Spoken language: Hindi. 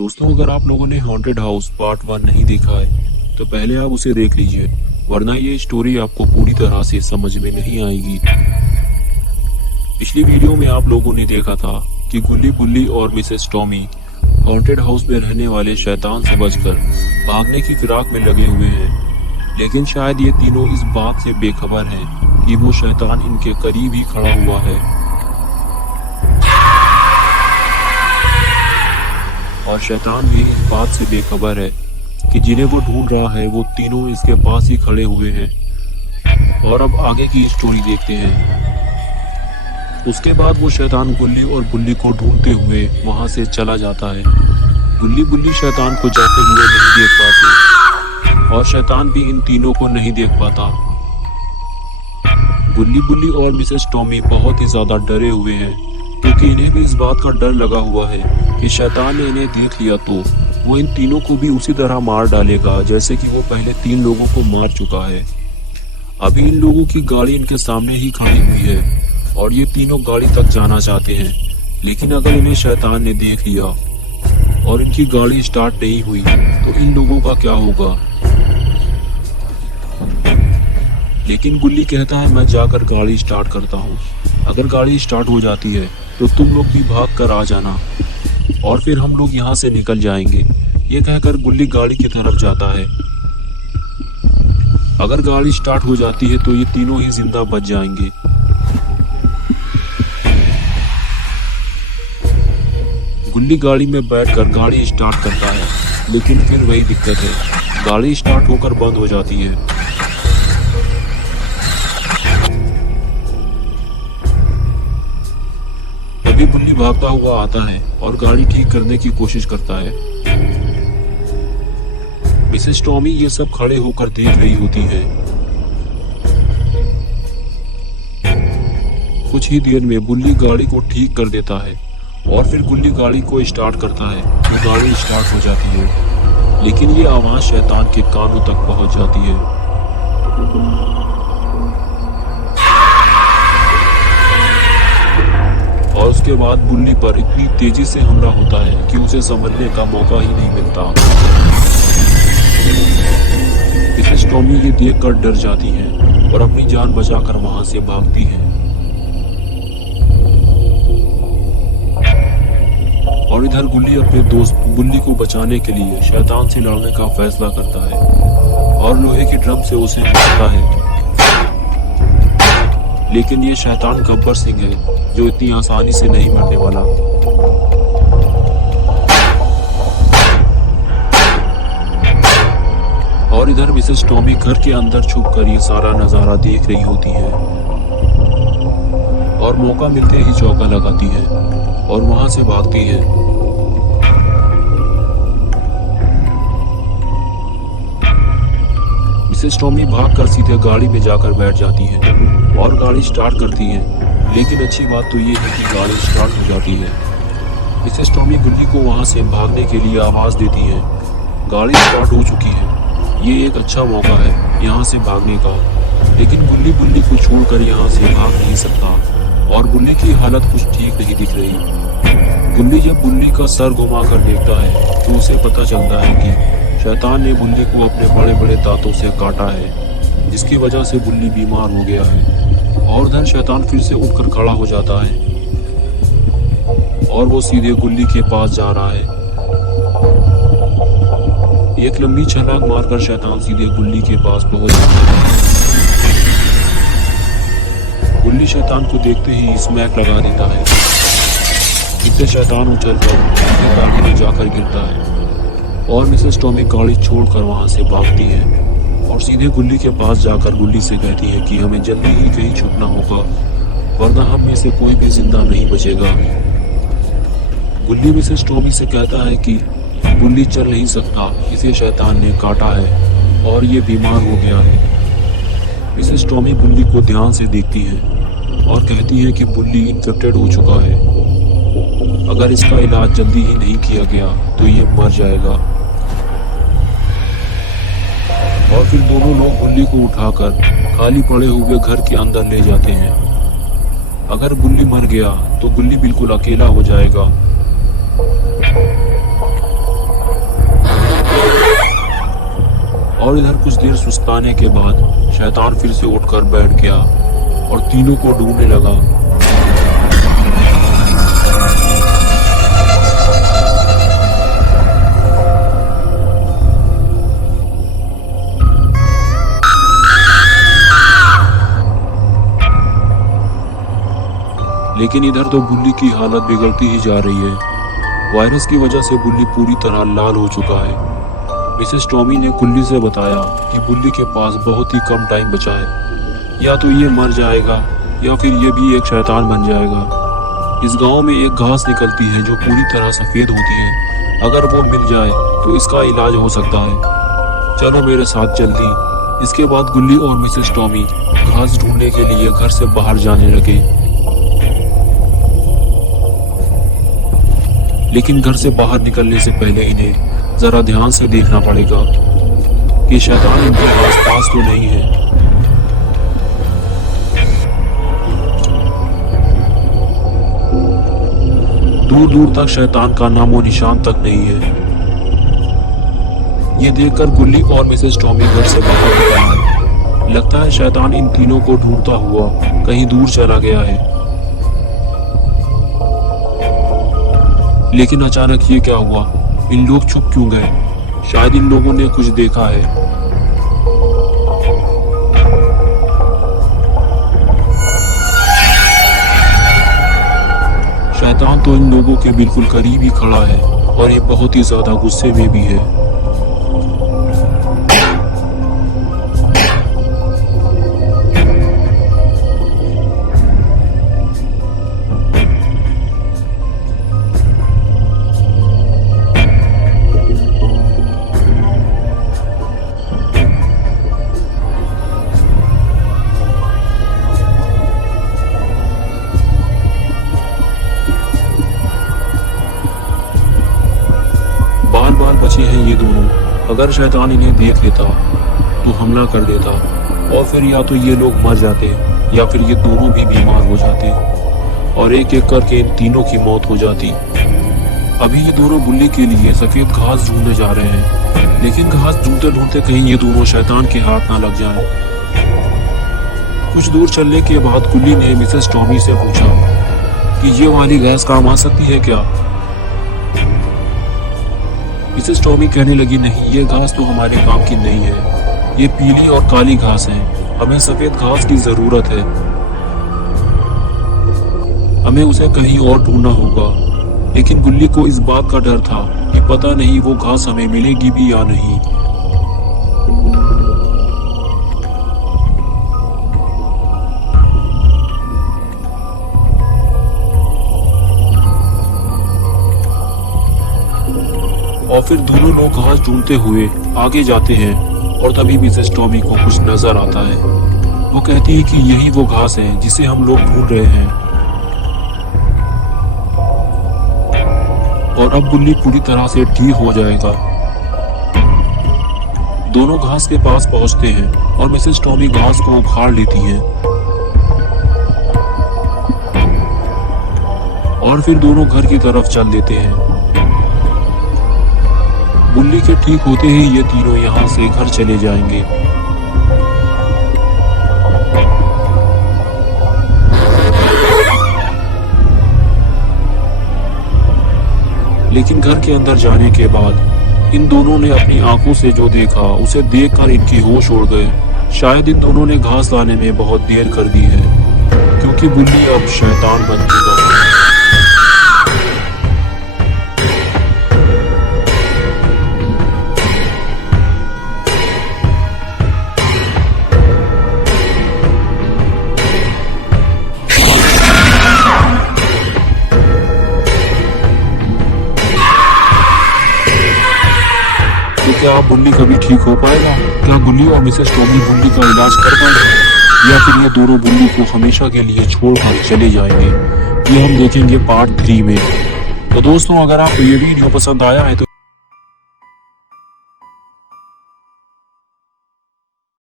दोस्तों, अगर आप लोगों ने हॉन्टेड हाउस पार्ट 1 नहीं देखा है तो पहले आप उसे देख लीजिए, वरना ये स्टोरी आपको पूरी तरह से समझ में नहीं आएगी। पिछली वीडियो में आप लोगों ने देखा था कि गुल्ली बुल्ली और मिसेस टॉमी हॉन्टेड हाउस में रहने वाले शैतान से बचकर भागने की फिराक में लगे हुए हैं, लेकिन शायद ये तीनों इस बात से बेखबर हैं कि वो शैतान इनके करीब ही खड़ा हुआ है और शैतान भी इस बात से बेखबर है कि जिन्हें वो ढूंढ रहा है वो तीनों इसके पास ही खड़े हुए हैं। और अब आगे की स्टोरी देखते हैं। उसके बाद वो शैतान गुल्ली और बुल्ली को ढूंढते हुए वहां से चला जाता है। गुल्ली बुल्ली शैतान को जाते हुए नहीं देख पाते और शैतान भी इन तीनों को नहीं देख पाता। गुल्ली बुल्ली और मिसेस टॉमी बहुत ही ज्यादा डरे हुए हैं, क्योंकि इन्हें भी इस बात का डर लगा हुआ है कि शैतान ने इन्हें देख लिया तो वो इन तीनों को भी उसी तरह मार डालेगा जैसे कि वो पहले 3 लोगों को मार चुका है। अभी इन लोगों की गाड़ी इनके सामने ही खड़ी हुई है और ये तीनों गाड़ी तक जाना चाहते हैं, लेकिन अगर इन्हें शैतान ने देख लिया और इनकी गाड़ी स्टार्ट नहीं हुई तो इन लोगों का क्या होगा। लेकिन गुल्ली कहता है मैं जाकर गाड़ी स्टार्ट करता हूँ, अगर गाड़ी स्टार्ट हो जाती है तो तुम लोग भी भाग कर आ जाना और फिर हम लोग यहाँ से निकल जाएंगे। ये कहकर गुल्ली गाड़ी की तरफ जाता है। अगर गाड़ी स्टार्ट हो जाती है तो ये तीनों ही जिंदा बच जाएंगे। गुल्ली गाड़ी में बैठकर गाड़ी स्टार्ट करता है, लेकिन फिर वही दिक्कत है, गाड़ी स्टार्ट होकर बंद हो जाती है। तभी बुल्ली भागता हुआ आता है और गाड़ी ठीक करने की कोशिश करता है। मिसेस टॉमी ये सब खड़े होकर देख रही होती है। कुछ ही देर में बुल्ली गाड़ी को ठीक कर देता है और फिर गुल्ली गाड़ी को स्टार्ट करता है तो गाड़ी स्टार्ट हो जाती है, लेकिन ये आवाज शैतान के कानों तक पहुंच जाती है। और उसके बाद बुल्ली पर इतनी तेजी से हमला होता है कि उसे संभलने का मौका ही नहीं मिलता। मिसेस टॉमी ये देखकर डर जाती है और अपनी जान बचाकर वहां से भागती है। और इधर गुल्ली अपने दोस्त बुल्ली को बचाने के लिए शैतान से लड़ने का फैसला करता है और लोहे के ड्रम से उसे मारता है। लेकिन ये शैतान गब्बर सिंह है जो इतनी आसानी से नहीं मरने वाला। और इधर मिसेस टॉमी घर के अंदर छुपकर ये सारा नजारा देख रही होती है और मौका मिलते ही चौका लगाती है और वहां से भागती है। मिसेस टॉमी भागकर सीधे गाड़ी में जाकर बैठ जाती है और गाड़ी स्टार्ट करती है, लेकिन अच्छी बात तो ये है कि गाड़ी स्टार्ट हो जाती है। मिसेस टॉमी गुल्ली को वहां से भागने के लिए आवाज देती है। गाड़ी स्टार्ट हो चुकी है, ये एक अच्छा मौका है यहाँ से भागने का, लेकिन गुल्ली बुल्ली को छोड़कर यहाँ से भाग नहीं सकता और गुल्ली की हालत कुछ ठीक नहीं दिख रही। गुल्ली जब बुल्ली का सर घुमाकर देखता है तो उसे पता चलता है कि शैतान ने बुल्ली को अपने बड़े बड़े दांतों से काटा है, जिसकी वजह से बुल्ली बीमार हो गया है। और उधर शैतान फिर से उठकर खड़ा हो जाता है और वो सीधे गुल्ली के पास जा रहा है। एक लंबी छलांग मारकर शैतान सीधे गुल्ली के पास पहुंच जाता है। गुल्ली शैतान को देखते ही स्मैक लगा देता है, इससे शैतान उछलकर गाड़ी में जाकर गिरता है और मिसेस टॉमी गाड़ी छोड़कर वहां से भागती है और सीधे गुल्ली के पास जाकर गुल्ली से कहती है कि हमें जल्दी ही कहीं छुपना होगा, वरना हम में से कोई भी जिंदा नहीं बचेगा। गुल्ली मिसेस टॉमी से कहता है कि गुल्ली चल नहीं सकता, इसे शैतान ने काटा है और ये बीमार हो गया है। मिसेस टॉमी गुल्ली को ध्यान से देखती है और कहती है कि बुल्ली इन्फेक्टेड हो चुका है, अगर इसका इलाज जल्दी ही नहीं किया गया तो ये मर जाएगा। और फिर दोनों लोग बुल्ली को उठाकर खाली पड़े हुए घर के अंदर ले जाते हैं। अगर बुल्ली मर गया तो गुल्ली बिल्कुल अकेला हो जाएगा और इधर कुछ देर सुस्ताने के बाद शैतान फिर से उठकर बैठ गया और तीनों को ढूंढने लगा। लेकिन इधर तो बुल्ली की हालत बिगड़ती ही जा रही है। वायरस की वजह से बुल्ली पूरी तरह लाल हो चुका है। मिसेस टॉमी ने गुल्ली से बताया कि बुल्ली के पास बहुत ही कम टाइम बचा है, या तो ये मर जाएगा या फिर ये भी एक शैतान बन जाएगा। इस गांव में एक घास निकलती है जो पूरी तरह सफेद होती है, अगर वो मिल जाए तो इसका इलाज हो सकता है। चलो मेरे साथ जल्दी। इसके बाद गुल्ली और मिसेस टॉमी घास ढूंढने के लिए घर से बाहर जाने लगे। लेकिन घर से बाहर निकलने से पहले इन्हें जरा ध्यान से देखना पड़ेगा कि शैतान इनके आसपास तो नहीं है। दूर दूर तक शैतान का नामो निशान तक नहीं है। ये देखकर गुल्ली और मिसेस टॉमी घर से बाहर निकला है। लगता है शैतान इन तीनों को ढूंढता हुआ कहीं दूर चला गया है। लेकिन अचानक ये क्या हुआ? इन लोग छुप क्यों गए? शायद इन लोगों ने कुछ देखा है। शैतान तो इन लोगों के बिल्कुल करीब ही खड़ा है और ये बहुत ही ज्यादा गुस्से में भी है। बचे हैं ये दोनों। अगर शैतान इन्हें देख लेता तो हमला कर देता और फिर या तो ये लोग मर जाते या फिर ये दोनों भी बीमार हो जाते और एक एक करके इन तीनों की मौत हो जाती। अभी ये दोनों बुल्ली के लिए सफेद घास ढूंढने जा रहे हैं, लेकिन घास ढूंढते ढूंढते कहीं ये दोनों शैतान के हाथ ना लग जाएं। कुछ दूर चलने के बाद गुल्ली ने मिसेस टॉमी से पूछा कि ये वाली घास काम आ सकती है क्या? मिसेस टॉमी कहने लगी, नहीं, ये घास तो हमारे काम की नहीं है। ये पीली और काली घास है, हमें सफेद घास की जरूरत है। हमें उसे कहीं और ढूंढना होगा। लेकिन गुल्ली को इस बात का डर था कि पता नहीं वो घास हमें मिलेगी भी या नहीं। और फिर दोनों लोग घास ढूंढते हुए आगे जाते हैं और तभी मिसेस टॉमी को कुछ नजर आता है। वो कहती है कि यही वो घास है जिसे हम लोग ढूंढ रहे हैं। और अब गुल्ली पूरी तरह से ठीक हो जाएगा। दोनों घास के पास पहुंचते हैं और मिसेस टॉमी घास को उखाड़ लेती हैं। और फिर दोनों घर की तरफ चल देते हैं। गुल्ली के ठीक होते ही ये तीनों यहाँ से घर चले जाएंगे। लेकिन घर के अंदर जाने के बाद इन दोनों ने अपनी आंखों से जो देखा उसे देखकर इनकी होश उड़ गए। शायद इन दोनों ने घास लाने में बहुत देर कर दी है, क्योंकि गुल्ली अब शैतान बन चुका है। क्या बुल्ली कभी ठीक हो पाएगा? क्या गुल्ली और मिसेस टॉमी बुल्ली का इलाज कर पाएंगे, या फिर ये दोनों बुल्ली को हमेशा के लिए छोड़कर चले जाएंगे? ये हम देखेंगे पार्ट 3 में। तो दोस्तों, अगर आपको ये वीडियो पसंद आया है तो